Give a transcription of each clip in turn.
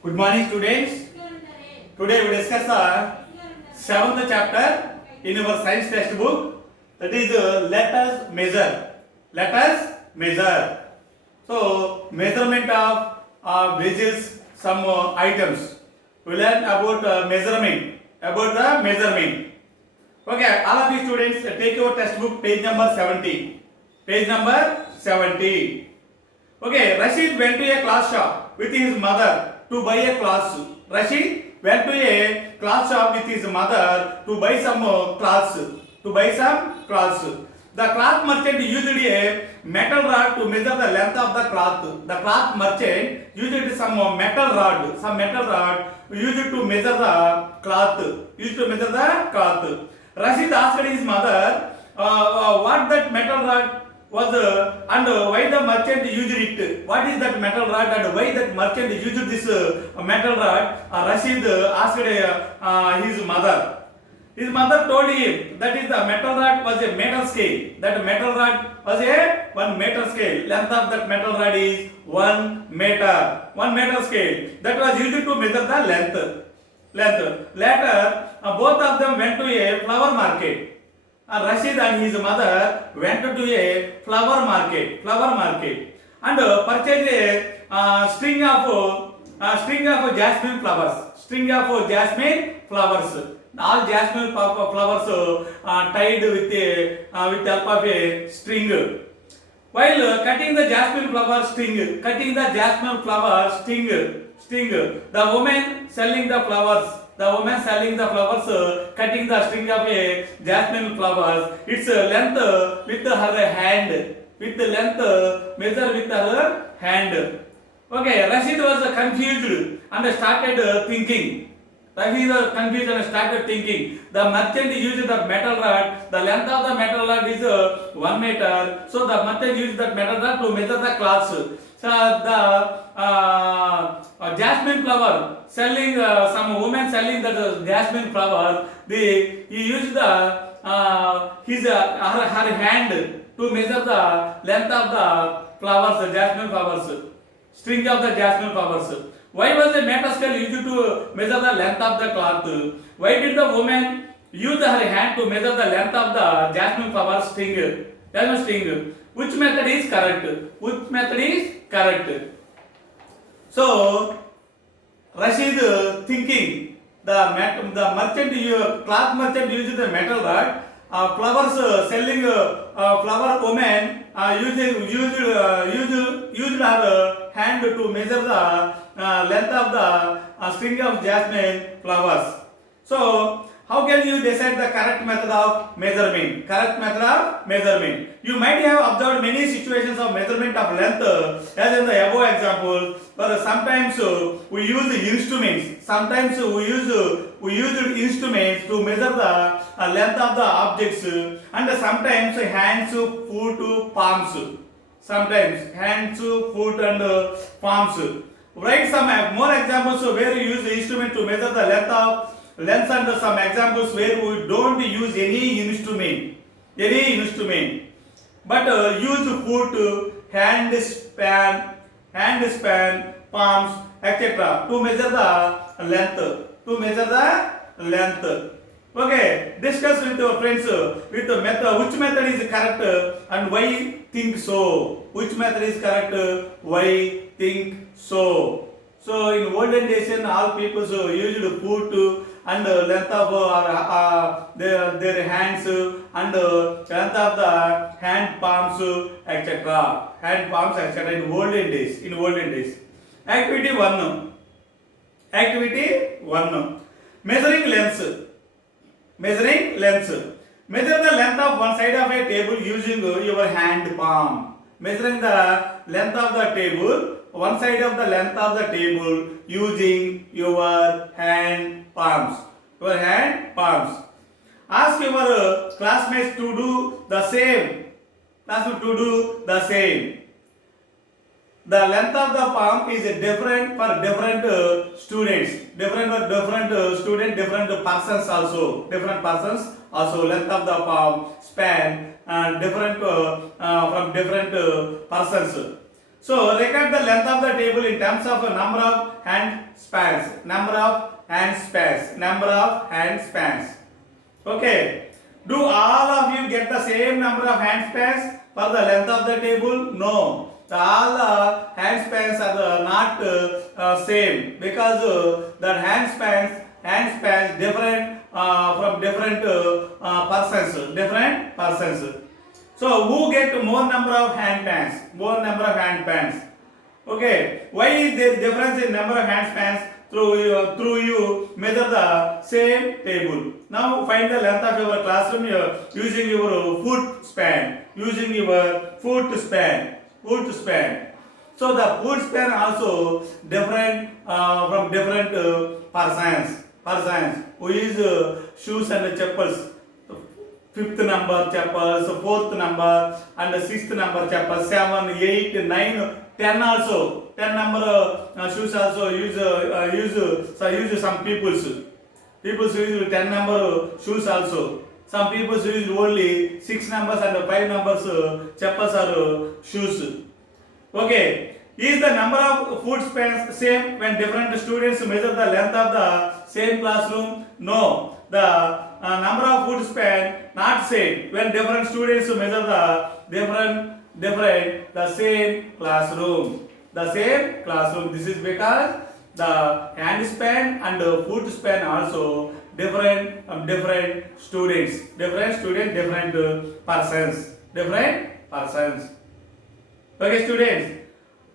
Good morning, students. Today we discuss the seventh chapter in our science textbook. That is, let us measure. Let us measure. So, measurement of vessels, some items. We learn about measurement. About the measurement. Okay, all of you students, take your textbook, page number 70. Page number 70. Okay, Rashid went to a cloth shop with his mother to buy a cloth. Rashid went to a cloth shop with his mother to buy some cloths. To buy some cloths. The cloth merchant used a metal rod to measure the length of the cloth. The cloth merchant used some metal rod used to measure the cloth. Rashid asked his mother what that metal rod was and why the merchant used it. What is that metal rod and why that merchant used this metal rod? Rashid asked his mother. His mother told him that is the metal rod was a meter scale. That metal rod was a 1 meter scale. Length of that metal rod is 1 meter. 1 meter scale. That was used to measure the length. Later, both of them went to a flower market. Rashid and his mother went to a flower market, and purchased a string of jasmine flowers. All jasmine flowers tied with help of a string. While cutting the jasmine flower string, the woman selling the flowers, cutting the string of a jasmine flowers, its length with her hand, measure with her hand. Okay, Rashid was confused and started thinking. The merchant used the metal rod. The length of the metal rod is 1 meter. So the merchant used that metal rod to measure the cloths. So the jasmine flower selling, some woman selling the jasmine flower. He used her hand to measure the length of the flowers, jasmine flowers, string of the jasmine flowers. Why was a meter scale used to measure the length of the cloth? Why did the woman use her hand to measure the length of the jasmine flower string? Which method is correct? So, Rashid thinking cloth merchant used the metal rod. Flowers selling flower woman used her hand to measure the length of the string of jasmine flowers. So, how can you decide the correct method of measurement? You might have observed many situations of measurement of length, as in the above example. But sometimes we use instruments. We use instruments to measure the length of the objects, and sometimes hands, foot, palms. Write some more examples where you use the instrument to measure the length and some examples where we don't use any instrument, but use foot, hand span, palms, etc. to measure the length. Okay, discuss with your friends with the method, which method is correct and why think so. So in olden days, all people used foot and length of their hands and length of the hand palms, etc. In olden days. Activity 1. Measuring lengths. Measure the length of one side of a table using your hand palm. Measuring the length of the table, one side of the length of the table using your hand palms. Ask your classmates to do the same. The length of the palm is different for different students. Different persons also. Length of the palm, span, different from different persons. So record the length of the table in terms of a number of hand spans. Number of hand spans. Number of hand spans. Okay. Do all of you get the same number of hand spans for the length of the table? No. All the hand spans are not same, because the hand spans different from different persons. Different persons. So who get more number of hand pans? More number of hand pans. Okay. Why is there difference in number of hand spans? Through you measure the same table. Now find the length of your classroom using your foot span. Using your foot span. Foot span. So the foot span also different from different persons. Persons who use shoes and chappals. Fifth number chappals, fourth number and sixth number chappals, 7, 8, 9, 10 also. 10 number shoes also use some peoples. Peoples use 10 number shoes also. Some people use only 6 numbers and 5 numbers chappals or shoes. Okay. Is the number of foot spans same when different students measure the length of the same classroom? No. The number of foot span not same when different students measure the the same classroom. The same classroom. This is because the hand span and foot span also different different students. Different students, different persons. Different persons. Okay, students.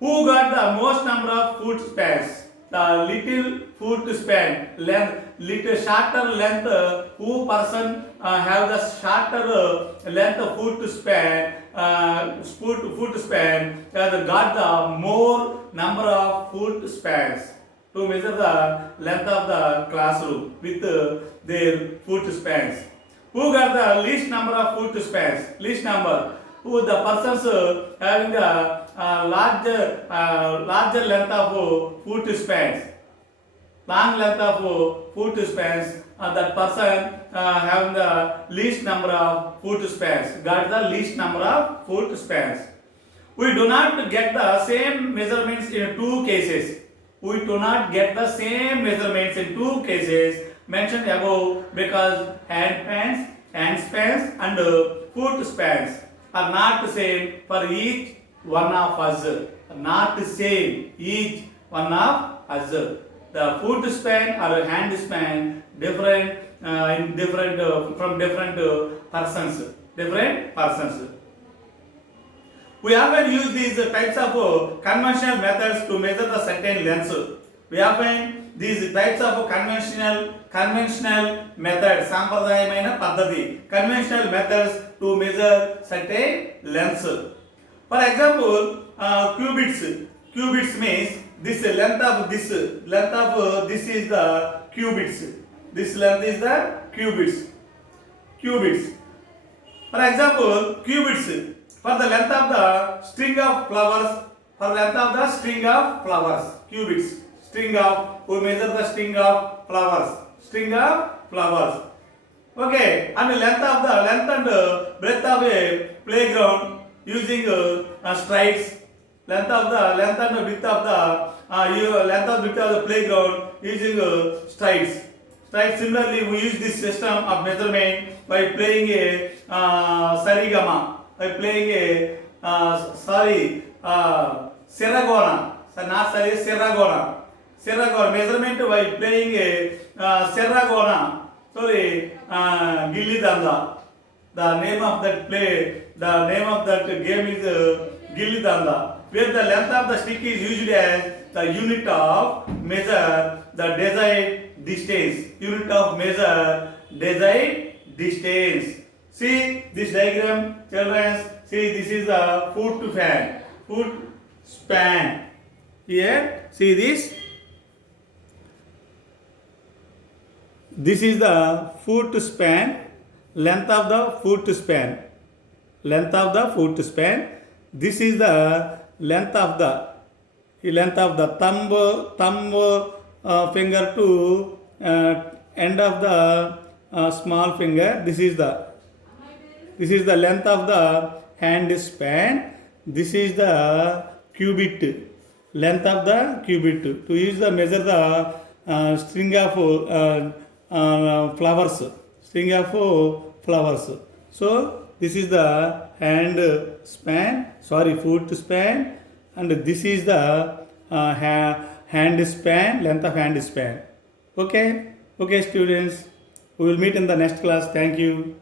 Who got the most number of foot spans? The little foot span length, little shorter length. Who person have the shorter length of foot span? Foot span got the more number of foot spans to measure the length of the classroom with their foot spans. Who got the least number of foot spans? Least number. Who the persons having the larger length of foot spans, long length of foot spans, that person having the least number of foot spans, got the least number of foot spans. We do not get the same measurements in two cases. We do not get the same measurements in two cases mentioned above, because hand spans and foot spans are not same for each one of us. Not same each one of us. The foot span or hand span different in different from different persons. Different persons. We often use these types of conventional methods to measure the certain lengths. We often these types of conventional methods, sampradayamaina paddhati, conventional methods to measure certain lengths. For example, cubits. Cubits means this length of this is the cubits. This length is the cubits. Cubits. For example, cubits. For the length of the string of flowers. For length of the string of flowers. Cubits. String of, we measure the string of flowers. String of flowers. Okay, and length and breadth of a playground using strides. Length and width of the playground using strides. Strides. Similarly, we use this system of measurement by playing a sarigama. By playing a seragona. Not sari, seragona. Seragona measurement by playing a seragona. Gilli Danda. The name of that game is Gilli Danda, where the length of the stick is used as the unit of measure the desired distance. Unit of measure desired distance. See this diagram, children. See, this is the foot span. Here, see this. This is the foot span, length of the foot span, length of the foot span. This is the length of the thumb finger to end of the small finger. This is the length of the hand span. This is the cubit, length of the cubit, to use the measure the string of flowers, string of flowers. So this is the hand span, sorry, foot span, and this is the hand span, length of hand span. Okay, okay students, we will meet in the next class. Thank you.